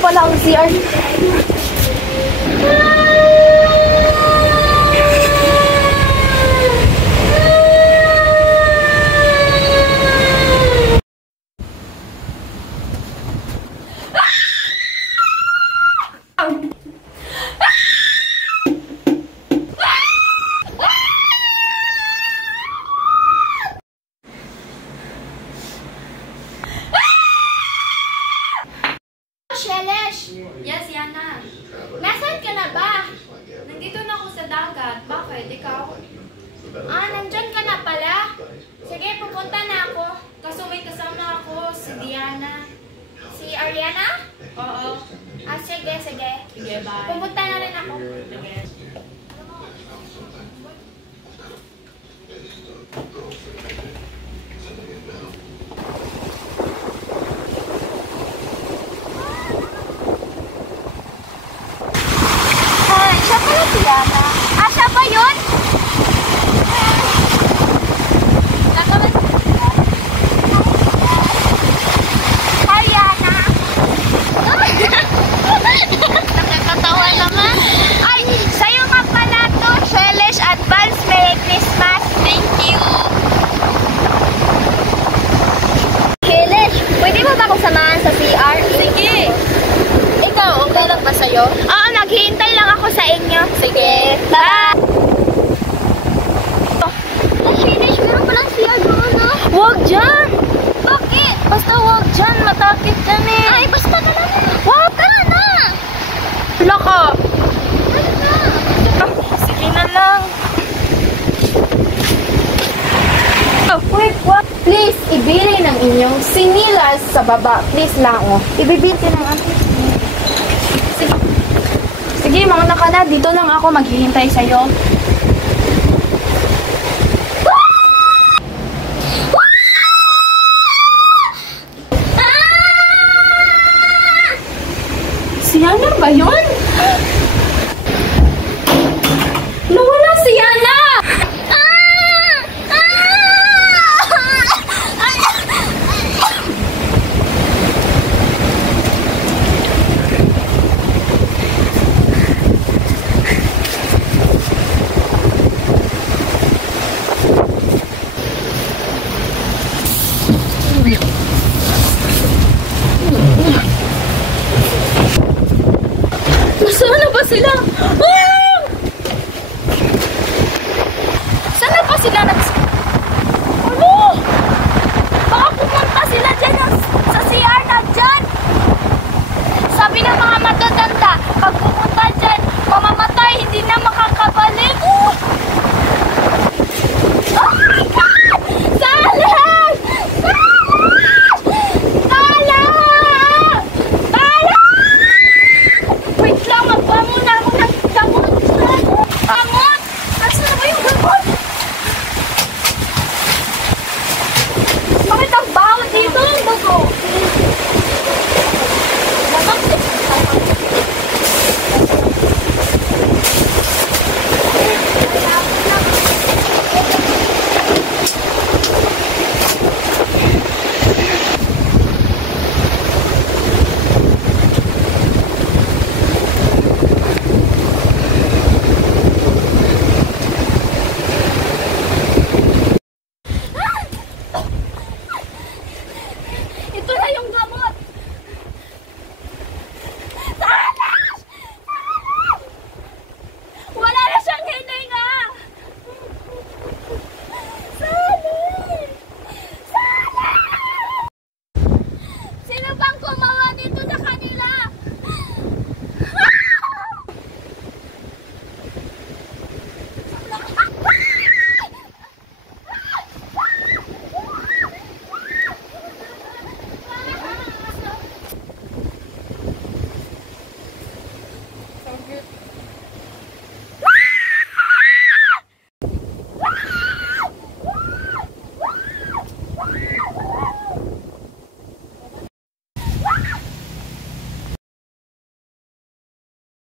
pala ang CR. Yes, Yana. Nasaan ka na ba? Nandito na ako sa dagat. Bakit? Ikaw? Nandyan ka na pala? Sige, pupunta na ako. Kaso may kasama ako, si Diana. Si Ariana? Oo. Sige. Sige, bye. Pupunta na rin ako. Sige. Siya ba yun? Hi, Yana! Nakakatawa naman. Ay, sa'yo nga pala to. Shelish Advance Merry Christmas. Thank you. Shelish, pwede mo ba akong samahan sa CR? Sige. Ikaw, okay lang ba sa'yo? Oo, naghihintay lang ako sa inyo. Sige. Bye! Shelish, meron palang CR doon, no? Huwag dyan! Bakit? Basta huwag dyan, matakit dyan eh. Ay, basta ka lang. Huwag ka na! Wala ka. Ano na? Sige na lang. Wait, what? Please, ibili ng inyong sinilas sa baba. Please lang, oh. Ibibili ng ating sinilas. Sige, mga nakana, dito lang ako maghihintay sa'yo. Si Yana ba yun? Nawala si Yana! Nasaan na ba sila?